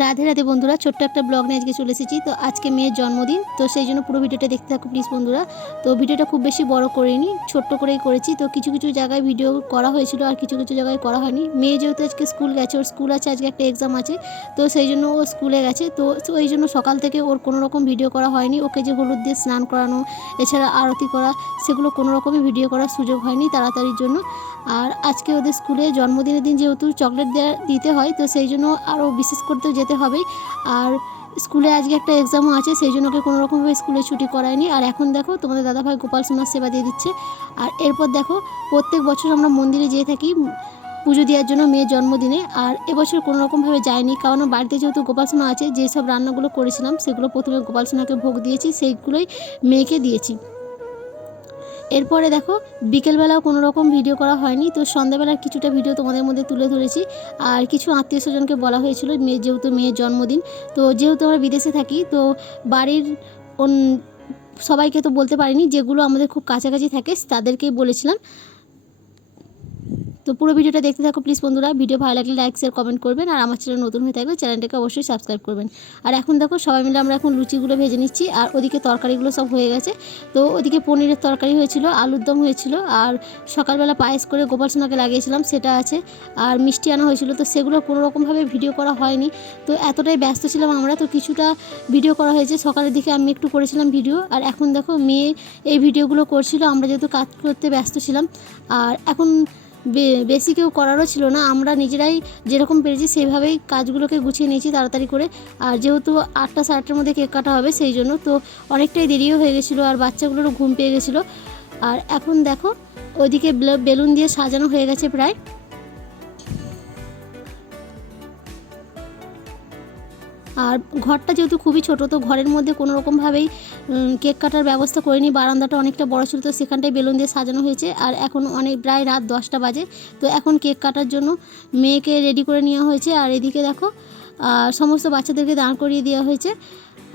রাধে রাধে বন্ধুরা, ছোট্ট একটা ব্লগ নিয়ে আজকে চলে এসেছি। তো আজকে মেয়ের জন্মদিন, তো সেই জন্য পুরো ভিডিওটা দেখতে থাকো প্লিজ বন্ধুরা। তো ভিডিওটা খুব বেশি বড় করিনি, ছোট্ট করেই করেছি। তো কিছু কিছু জায়গায় ভিডিও করা হয়েছিল আর কিছু কিছু জায়গায় করা হয়নি। মেয়ে যেহেতু আজকে স্কুল গেছে, ওর স্কুল আছে, আজকে একটা এক্সাম আছে, তো সেই জন্য ও স্কুলে গেছে। তো ওই জন্য সকাল থেকে ওর কোনো রকম ভিডিও করা হয়নি। ওকে যে হলুদ দিয়ে স্নান করানো, এছাড়া আরতি করা, সেগুলো কোনো রকমই ভিডিও করার সুযোগ হয়নি তাড়াতাড়ির জন্য। আর আজকে ওদের স্কুলে জন্মদিনের দিন যেহেতু চকলেট দিতে হয়, তো সেই জন্য আরও বিশেষ করতে যেতে হবেই। আর স্কুলে আজকে একটা এক্সামও আছে, সেই জন্য ওকে কোনো রকমভাবে স্কুলে ছুটি করায়নি। আর এখন দেখো তোমাদের দাদাভাই গোপাল সোনার সেবা দিয়ে দিচ্ছে। আর এরপর দেখো, প্রত্যেক বছর আমরা মন্দিরে যেয়ে থাকি পুজো দেওয়ার জন্য মেয়ের জন্মদিনে। আর এবছর কোনো রকমভাবে যায়নি, কারণ বাড়িতে যেহেতু গোপাল সোনা আছে, যেসব রান্নাগুলো করেছিলাম সেগুলো প্রথমে গোপাল সোনাকে ভোগ দিয়েছি, সেইগুলোই মেয়েকে দিয়েছি। এরপরে দেখো, বিকেলবেলাও কোনো রকম ভিডিও করা হয়নি। তো সন্ধ্যাবেলার কিছুটা ভিডিও তোমাদের মধ্যে তুলে ধরেছি। আর কিছু আত্মীয় স্বজনকে বলা হয়েছিল, যেহেতু মেয়ের জন্মদিন, তো যেহেতু আমরা বিদেশে থাকি, তো বাড়ির সবাইকে তো বলতে পারিনি, যেগুলো আমাদের খুব কাছাকাছি থাকে তাদেরকেই বলেছিলাম। তো পুরো ভিডিওটা দেখতে থাকো প্লিজ বন্ধুরা। ভিডিও ভালো লাগলে লাইক শেয়ার কমেন্ট করবেন, আর আমার চ্যানেল নতুন হয়ে থাকলে চ্যানেলটাকে অবশ্যই সাবস্ক্রাইব করবেন। আর এখন দেখো, সবাই মিলে আমরা এখন লুচিগুলো ভেজে নিচ্ছি, আর ওদিকে তরকারিগুলো সব হয়ে গেছে। তো ওদিকে পনিরের তরকারি হয়েছিল, আলুর দম হয়েছিল, আর সকালবেলা পায়েস করে গোপাল সোনাকে লাগিয়েছিলাম, সেটা আছে। আর মিষ্টি আনা হয়েছিল, তো সেগুলো কোনো রকমভাবে ভিডিও করা হয়নি। তো এতটাই ব্যস্ত ছিলাম আমরা, তো কিছুটা ভিডিও করা হয়েছে। সকালের দিকে আমি একটু করেছিলাম ভিডিও, আর এখন দেখো মেয়ে এই ভিডিওগুলো করছিল, আমরা যেহেতু কাজ করতে ব্যস্ত ছিলাম। আর এখন বেশি কেউ করারও ছিল না, আমরা নিজেরাই যেরকম পেরেছি সেইভাবেই কাজগুলোকে গুছিয়ে নিয়েছি তাড়াতাড়ি করে। আর যেহেতু 8টা সাড়ে 8টার মধ্যে কেক কাটা হবে, সেই জন্য তো অনেকটাই দেরিও হয়ে গেছিলো, আর বাচ্চাগুলোরও ঘুম পেয়ে গেছিলো। আর এখন দেখো, ওইদিকে বেলুন দিয়ে সাজানো হয়ে গেছে প্রায়। আর ঘরটা যেহেতু খুবই ছোট, তো ঘরের মধ্যে কোনো রকমভাবেই কেক কাটার ব্যবস্থা করিনি। বারান্দাটা অনেকটা বড় ছিল, তো সেখানটায় বেলুন দিয়ে সাজানো হয়েছে। আর এখন প্রায় রাত 10টা বাজে। তো এখন কেক কাটার জন্য মেয়েকে রেডি করে নেওয়া হয়েছে। আর এদিকে দেখো, সমস্ত বাচ্চাদেরকে দাঁড় করিয়ে দেওয়া হয়েছে।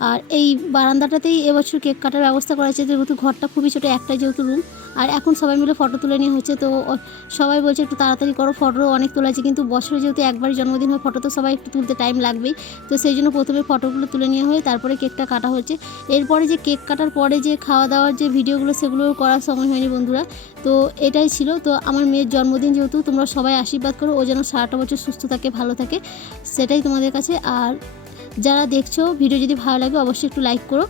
আর এই বারান্দাটাতেই এবছর কেক কাটার ব্যবস্থা করা হয়েছে, যেহেতু ঘরটা খুবই ছোটো, একটাই যেহেতু রুম। আর এখন সবাই মিলে ফটো তুলে নেওয়া হচ্ছে। তো সবাই বলছে একটু তাড়াতাড়ি করো, ফটো অনেক তোলা আছে, কিন্তু বছরে যেহেতু একবারই জন্মদিন হয়, ফটো তো সবাই একটু তুলতে টাইম লাগবেই। তো সেই জন্য প্রথমে ফটোগুলো তুলে নেওয়া হয়, তারপরে কেকটা কাটা হচ্ছে। এরপরে যে কেক কাটার পরে যে খাওয়া দাওয়ার যে ভিডিওগুলো, সেগুলো করার সময় হয়নি বন্ধুরা। তো এটাই ছিল। তো আমার মেয়ের জন্মদিন যেহেতু, তোমরা সবাই আশীর্বাদ করো ও যেন সারাটা বছর সুস্থ থাকে, ভালো থাকে, সেটাই তোমাদের কাছে। আর যারা দেখছো ভিডিও যদি ভালো লাগে অবশ্যই একটু লাইক করো।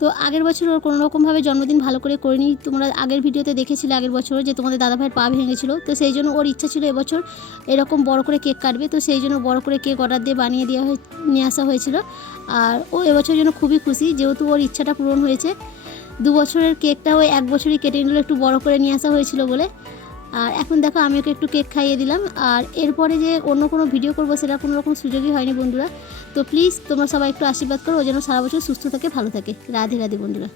তো আগের বছর ওর কোনো রকমভাবে জন্মদিন ভালো করে করিনি। তোমরা আগের ভিডিওতে দেখেছিলে আগের বছর যে তোমাদের দাদাভাইয়ের পা ভেঙেছিল, তো সেই জন্য ওর ইচ্ছা ছিল এবছর এরকম বড় করে কেক কাটবে। তো সেই জন্য বড় করে কেক অর্ডার দিয়ে বানিয়ে নিয়ে আসা হয়েছিল। আর ও এবছরের জন্য খুবই খুশি, যেহেতু ওর ইচ্ছাটা পূরণ হয়েছে। 2 বছরের কেকটা ওই 1 বছরই কেটে নিল, একটু বড় করে নিয়ে আসা হয়েছিল বলে। আর এখন দেখো, আমি ওকে একটু কেক খাইয়ে দিলাম। আর এরপরে যে অন্য কোনো ভিডিও করবো, সেটা কোনো রকম সুযোগই হয়নি বন্ধুরা। তো প্লিজ তোমরা সবাই একটু আশীর্বাদ করো, ও যেন সারা বছর সুস্থ থাকে, ভালো থাকে। রাধে রাধে বন্ধুরা।